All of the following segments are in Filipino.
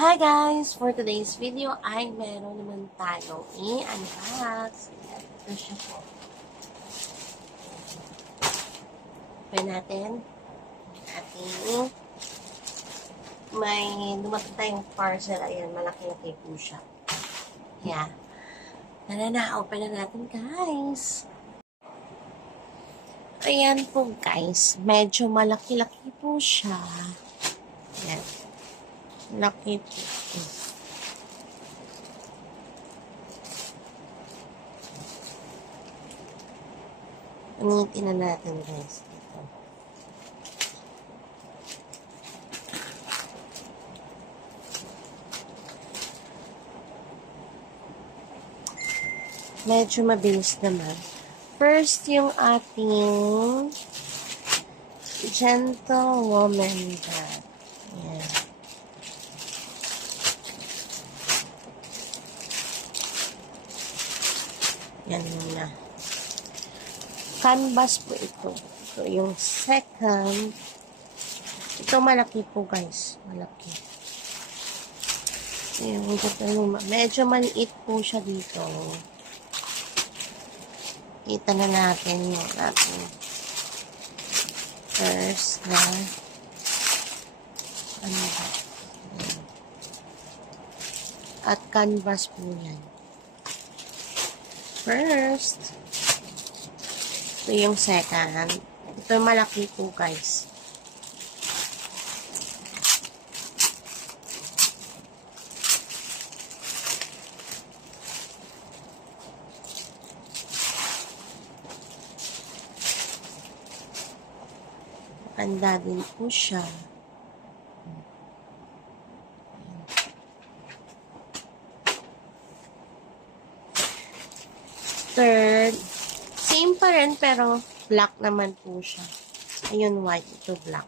Hi guys! For today's video ay meron naman tayong i-unbox. Ito siya po. Open natin. Ating may dumating tayong parcel. Ayan, malaki-laki po siya. Ayan. Tara na, open na natin guys. Ayan po guys. Medyo malaki-laki po siya. Ayan. Laki po. Panitin na natin guys. Ito. Medyo mabilis naman. First, yung ating Gentle Woman bag. Ayan. Yan muna. Canvas po ito. So, yung second, ito malaki po guys. Malaki. Ayan, medyo maliit po siya dito. Kita na natin yung ating first na ano ba? At canvas po yan. First, ito yung second. Ito yung malaki po guys. Maganda din po siya. Third, same pa rin pero black naman po siya. Ayun, white. Ito black.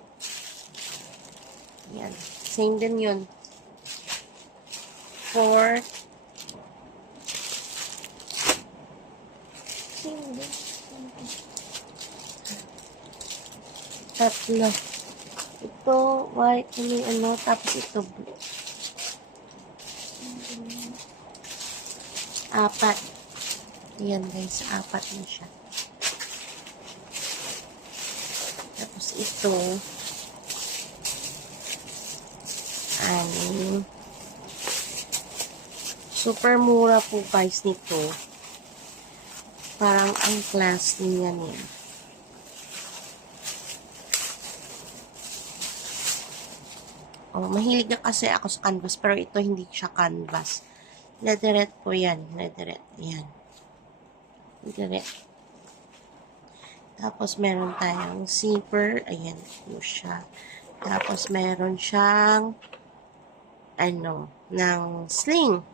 Ayan. Same din yun. Fourth. Same din. Tatlo. Ito, white. Ano, tapos ito blue. Apat. Ayan guys, apat na siya. Tapos ito, anim. Super mura po guys nito. Parang ang class niya niya. Oh, mahilig na kasi ako sa canvas, pero ito hindi siya canvas. Leatherette po yan. Leatherette. Ayan. Leatherette. Tapos, meron tayong zipper. Ayan po siya. Tapos, meron siyang ano, ng sling.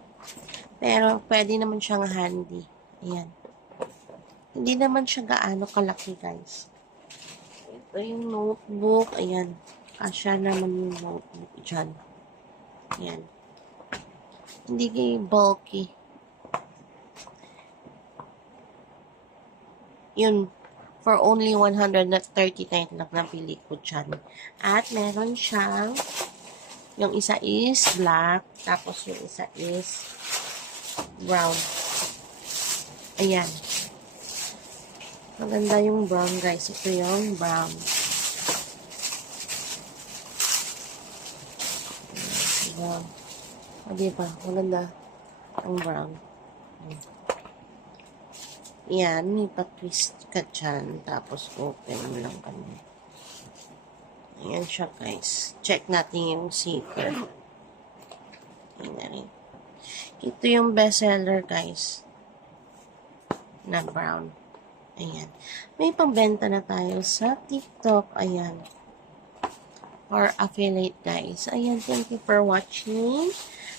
Pero, pwede naman siyang handy. Ayan. Hindi naman siya gaano kalaki, guys. Ito yung notebook. Ayan. Kasya naman yung notebook dyan. Ayan. Hindi bulky. Yun. For only 139 lang napili ko dyan. At meron siyang, yung isa is black, tapos yung isa is brown. Ayan. Maganda yung brown, guys. Ito yung brown. Brown. O, diba? Maganda ang brown. Yan, may pa-twist ka dyan. Tapos, open lang kami. Ayan siya, guys. Check natin yung zipper. Ayan na rin. Ito yung bestseller, guys. Na brown. Ayan. May pambenta na tayo sa TikTok. Ayan. Or affiliate, guys. Ayan, thank you for watching.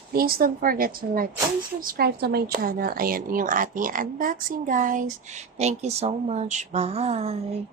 Please don't forget to like and subscribe to my channel. Ayan yung ating unboxing, guys. Thank you so much. Bye!